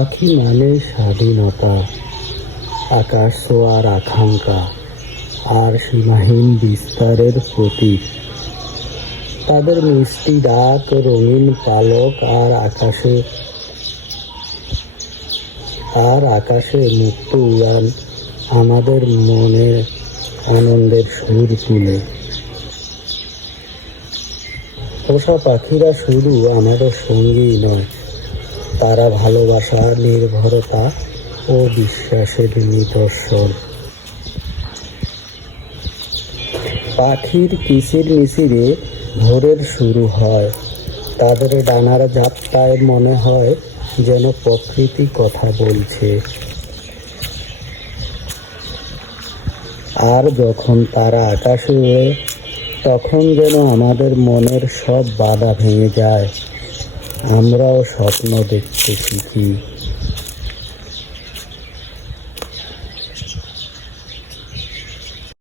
পাখি মানে স্বাধীনতা, আকাশ ছোঁয়ার আকাঙ্ক্ষা আর সীমাহীন বিস্তারের প্রতীক। তাদের মিষ্টি ডাক, রঙিন পালক আর আকাশে মুক্ত উড়ান আমাদের মনে আনন্দের সুর তুলে। পোষা পাখিরা শুধু আমাদের সঙ্গীই নয়, তারা ভালোবাসা, নির্ভরতা ও বিশ্বাসের নিদর্শন। পাখির কিচিরমিচিরে ভোরের শুরু হয়, তাদের ডানার ঝাপটায় মনে হয় যেন প্রকৃতি কথা বলছে। আর যখন তারা আকাশে ওড়ে, তখন যেন আমাদের মনের সব বাধা ভেঙে যায়, আমরাও স্বপ্ন দেখতে শিখি।